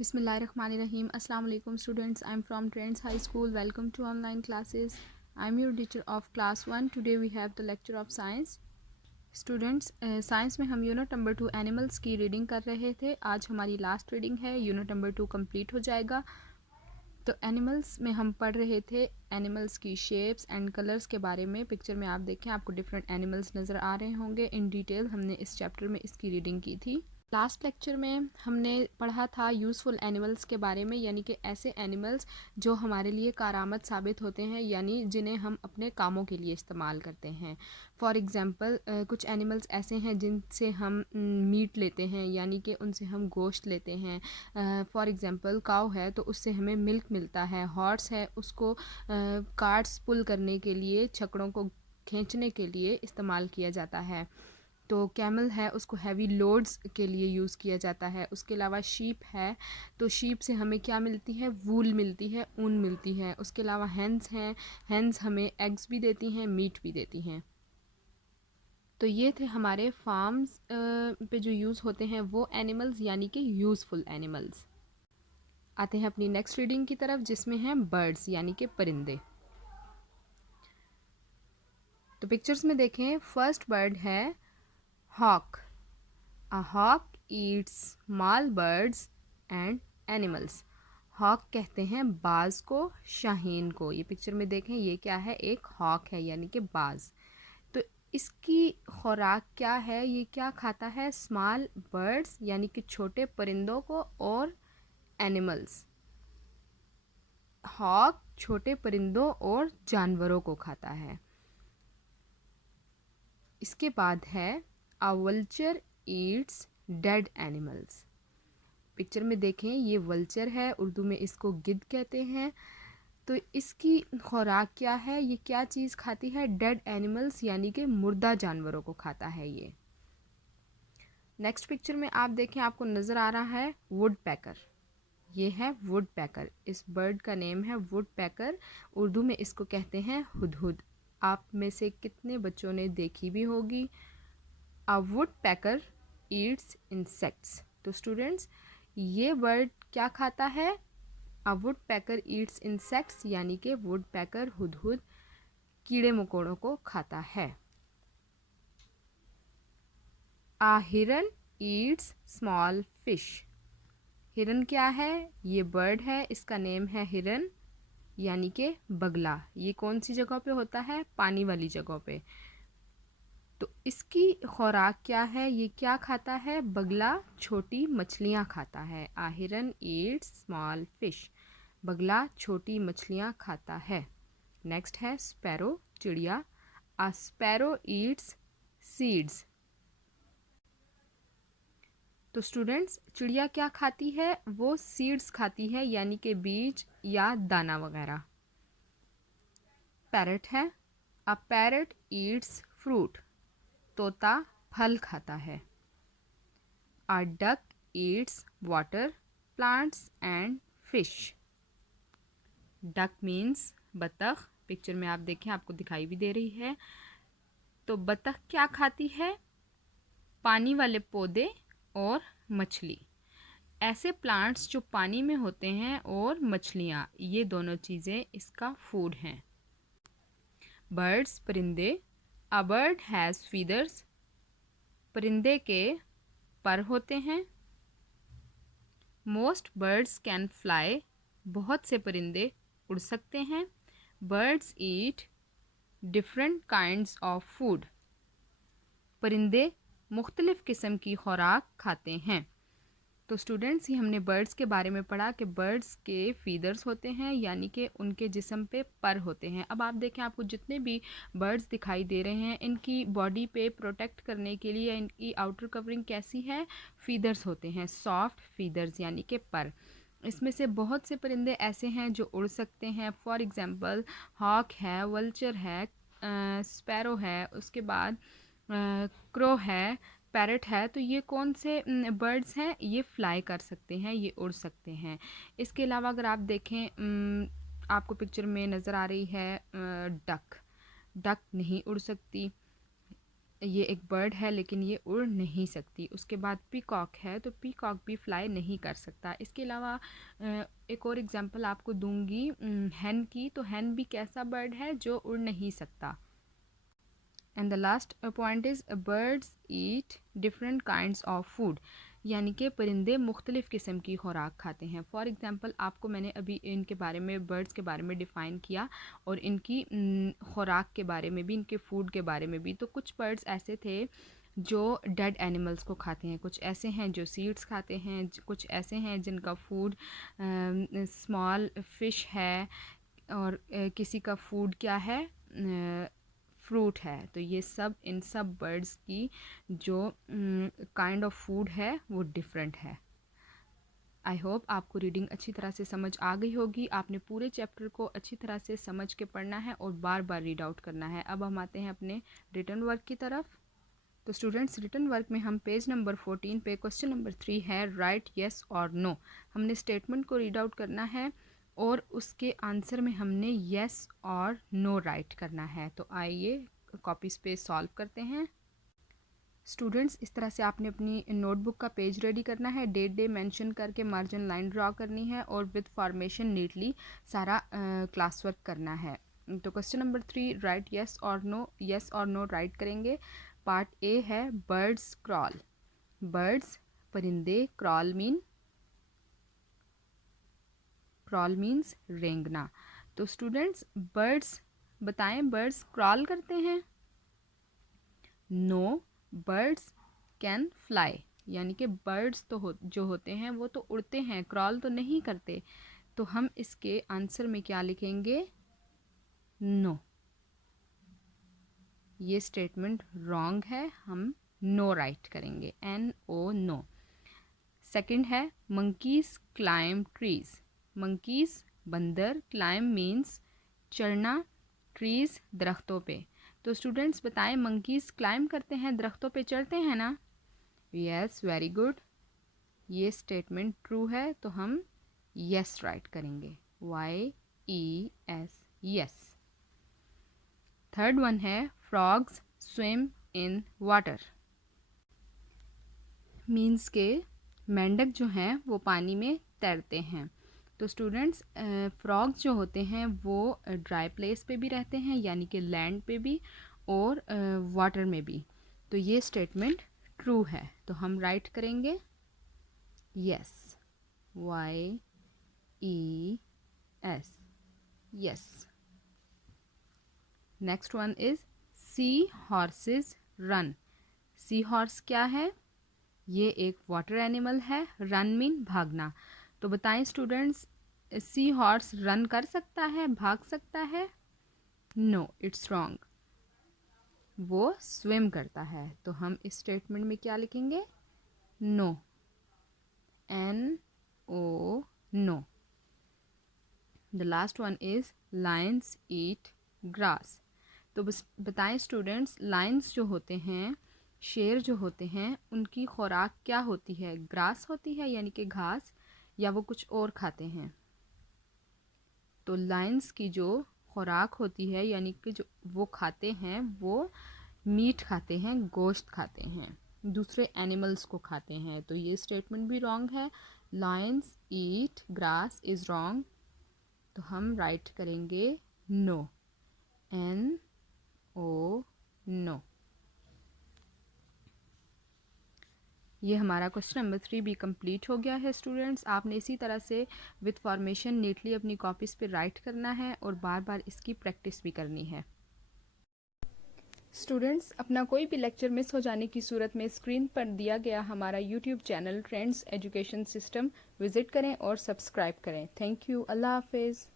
Bismillahirrahmanirrahim. Assalamu alaikum students. I'm from Trends High School. Welcome to online classes. I'm your teacher of class 1. Today we have the lecture of science. Students science में हम unit number 2 animals की reading कर रहे थे. आज हमारी last reading है. Unit number 2 complete हो जाएगा. तो एनिमल्स में हम पढ़ रहे थे एनिमल्स की शेप्स एंड कलर्स के बारे में. पिक्चर में आप देखें, आपको डिफरेंट एनिमल्स नज़र आ रहे होंगे. इन डिटेल हमने इस चैप्टर में इसकी रीडिंग की थी. लास्ट लेक्चर में हमने पढ़ा था यूज़फुल एनिमल्स के बारे में, यानी कि ऐसे एनिमल्स जो हमारे लिए कारआमद साबित होते हैं, यानी जिन्हें हम अपने कामों के लिए इस्तेमाल करते हैं. फॉर एग्ज़ाम्पल कुछ एनिमल्स ऐसे हैं जिनसे हम मीट लेते हैं, यानी कि उनसे हम गोश्त लेते हैं. फॉर एग्ज़ाम्पल काऊ है तो उससे हमें मिल्क मिलता है. हॉर्स है, उसको कार्ट्स पुल करने के लिए, छकड़ों को खींचने के लिए इस्तेमाल किया जाता है. तो कैमल है, उसको हैवी लोड्स के लिए यूज़ किया जाता है. उसके अलावा शीप है, तो शीप से हमें क्या मिलती है? वूल मिलती है, ऊन मिलती है. उसके अलावा हैंस हैं, हैंस हमें एग्स भी देती हैं, मीट भी देती हैं. तो ये थे हमारे फार्म्स पे जो यूज़ होते हैं वो एनिमल्स, यानी कि यूज़फुल एनिमल्स. आते हैं अपनी नेक्स्ट रीडिंग की तरफ, जिसमें हैं बर्ड्स यानी कि परिंदे. तो पिक्चर्स में देखें, फर्स्ट बर्ड है hawk. A hawk eats small birds and animals. Hawk कहते हैं बाज को, शाहीन को. ये पिक्चर में देखें, ये क्या है? एक हॉक है, यानी कि बाज. तो इसकी खुराक क्या है? ये क्या खाता है? स्मॉल बर्ड्स यानी कि छोटे परिंदों को, और एनिमल्स. हॉक छोटे परिंदों और जानवरों को खाता है. इसके बाद है a vulture eats dead animals. Picture में देखें, ये वल्चर है, उर्दू में इसको गिद्ध कहते हैं. तो इसकी खुराक क्या है? ये क्या चीज़ खाती है? डेड एनिमल्स यानी कि मुर्दा जानवरों को खाता है ये. नेक्स्ट पिक्चर में आप देखें, आपको नज़र आ रहा है वुड पैकर. ये है वुड पैकर. इस बर्ड का नेम है वुड पैकर. उर्दू में इसको कहते हैं हुदहुद. आप में से कितने बच्चों ने देखी भी होगी. अ वुड पैकर ईट्स इंसेक्ट्स. तो स्टूडेंट्स, ये बर्ड क्या खाता है? अ वुड पैकर ईट्स इंसेक्ट्स, यानी कि वुड पैकर हुदहुद कीड़े मकोड़ों को खाता है. अ हिरन ईट्स स्मॉल फिश. हिरन क्या है? ये बर्ड है, इसका नेम है हिरन यानी कि बगला. ये कौन सी जगह पे होता है? पानी वाली जगह पे. तो इसकी खुराक क्या है? ये क्या खाता है? बगला छोटी मछलियाँ खाता है. आ हिरन ईट्स स्मॉल फिश. बगला छोटी मछलियाँ खाता है. नेक्स्ट है स्पैरो, चिड़िया. आ स्पैरो ईट्स सीड्स. तो स्टूडेंट्स, चिड़िया क्या खाती है? वो सीड्स खाती है, यानी कि बीज या दाना वगैरह. पैरट है. अ पैरट ईट्स फ्रूट. तोता फल खाता है. A duck eats water, plants and fish. Duck means बतख. पिक्चर में आप देखें, आपको दिखाई भी दे रही है. तो बतख क्या खाती है? पानी वाले पौधे और मछली. ऐसे प्लांट्स जो पानी में होते हैं और मछलियाँ, ये दोनों चीज़ें इसका फूड हैं. बर्ड्स, परिंदे. A bird has feathers. परिंदे के पर होते हैं. Most birds can fly. बहुत से परिंदे उड़ सकते हैं. Birds eat different kinds of food. परिंदे मुख्तलिफ़ किस्म की खुराक खाते हैं. तो स्टूडेंट्स, ये हमने बर्ड्स के बारे में पढ़ा कि बर्ड्स के फीदर्स होते हैं, यानी कि उनके जिस्म पे पर होते हैं. अब आप देखें, आपको जितने भी बर्ड्स दिखाई दे रहे हैं, इनकी बॉडी पे प्रोटेक्ट करने के लिए इनकी आउटर कवरिंग कैसी है? फीदर्स होते हैं, सॉफ्ट फीदर्स यानी कि पर. इसमें से बहुत से परिंदे ऐसे हैं जो उड़ सकते हैं. फॉर एग्ज़ाम्पल हॉक है, वल्चर है, स्पैरो है, उसके बाद क्रो है, पैरट है. तो ये कौन से बर्ड्स हैं? ये फ्लाई कर सकते हैं, ये उड़ सकते हैं. इसके अलावा अगर आप देखें, आपको पिक्चर में नज़र आ रही है डक. डक नहीं उड़ सकती. ये एक बर्ड है लेकिन ये उड़ नहीं सकती। उसके बाद पीकॉक है, तो पीकॉक भी फ्लाई नहीं कर सकता। इसके अलावा एक और एग्जांपल आपको दूंगी हैन की। तो हैन भी कैसा बर्ड है जो उड़ नहीं सकता। And the last point is birds eat different kinds of food, यानी कि परिंदे मुख्तलिफ़ किस्म की खुराक खाते हैं। फॉर एग्ज़ाम्पल आपको मैंने अभी इनके बारे में, बर्ड्स के बारे में डिफ़ाइन किया और इनकी खुराक के बारे में भी, इनके फूड के बारे में भी। तो कुछ बर्ड्स ऐसे थे जो डेड एनिमल्स को खाते हैं, कुछ ऐसे हैं जो सीड्स खाते हैं, कुछ ऐसे हैं जिनका फूड स्मॉल फ़िश है, और किसी का फूड क्या है, फ्रूट है। तो ये सब, इन सब बर्ड्स की जो काइंड ऑफ फूड है वो डिफरेंट है। आई होप आपको रीडिंग अच्छी तरह से समझ आ गई होगी। आपने पूरे चैप्टर को अच्छी तरह से समझ के पढ़ना है और बार बार रीड आउट करना है। अब हम आते हैं अपने रिटन वर्क की तरफ। तो स्टूडेंट्स, रिटन वर्क में हम पेज नंबर 14 पे क्वेश्चन नंबर 3 है राइट येस और नो। हमने स्टेटमेंट को रीड आउट करना है और उसके आंसर में हमने येस और नो राइट करना है। तो आइए कॉपीज़ पे सॉल्व करते हैं। स्टूडेंट्स, इस तरह से आपने अपनी नोटबुक का पेज रेडी करना है। डेट डे मेंशन करके मार्जिन लाइन ड्रॉ करनी है और विद फॉर्मेशन नीटली सारा क्लास वर्क करना है। तो क्वेश्चन नंबर 3 राइट येस और नो राइट करेंगे। पार्ट ए है बर्ड्स क्रॉल। बर्ड्स परिंदे, क्रॉल मीन्स रेंगना। तो स्टूडेंट्स, बर्ड्स बताएं, बर्ड्स क्रॉल करते हैं? नो, बर्ड्स कैन फ्लाई, यानी कि बर्ड्स तो जो होते हैं वो तो उड़ते हैं, क्रॉल तो नहीं करते। तो हम इसके आंसर में क्या लिखेंगे? नो। ये स्टेटमेंट रॉन्ग है, हम नो राइट करेंगे, NO, नो। सेकंड है मंकीज क्लाइम ट्रीज। मंकीज बंदर, क्लाइम मीन्स चढ़ना, ट्रीज दरख्तों पे। तो स्टूडेंट्स बताएं, मंकीज क्लाइम करते हैं, दरख्तों पे चढ़ते हैं ना? Yes, very good. ये स्टेटमेंट ट्रू है, तो हम यस राइट करेंगे, YES, यस। थर्ड वन है frogs swim in water. Means के मेंढक जो हैं वो पानी में तैरते हैं। तो स्टूडेंट्स, फ्रॉग्स जो होते हैं वो ड्राई प्लेस पे भी रहते हैं, यानी कि लैंड पे भी और वाटर में भी। तो ये स्टेटमेंट ट्रू है, तो हम राइट करेंगे yes, YES, yes. Next one is sea horses run. Sea horse क्या है? ये एक वाटर एनिमल है, रन मीन भागना। तो बताएं स्टूडेंट्स, सी हॉर्स रन कर सकता है, भाग सकता है? नो, इट्स रॉन्ग, वो स्विम करता है। तो हम इस स्टेटमेंट में क्या लिखेंगे? No, NO, no. The last one is lions eat grass. तो बस बताएं स्टूडेंट्स, लायंस जो होते हैं, शेर जो होते हैं, उनकी खुराक क्या होती है? ग्रास होती है, यानी कि घास, या वो कुछ और खाते हैं? तो लायंस की जो खुराक होती है, यानी कि जो वो खाते हैं, वो मीट खाते हैं, गोश्त खाते हैं, दूसरे एनिमल्स को खाते हैं। तो ये स्टेटमेंट भी रॉन्ग है, Lions eat grass is wrong. तो हम राइट करेंगे नो, NO, नो। ये हमारा क्वेश्चन नंबर 3 भी कंप्लीट हो गया है स्टूडेंट्स। आपने इसी तरह से विद फॉर्मेशन नीटली अपनी कॉपीज़ पे राइट करना है और बार बार इसकी प्रैक्टिस भी करनी है। स्टूडेंट्स, अपना कोई भी लेक्चर मिस हो जाने की सूरत में स्क्रीन पर दिया गया हमारा YouTube channel trends education system visit करें और सब्सक्राइब करें। थैंक यू, अल्लाह हाफिज़।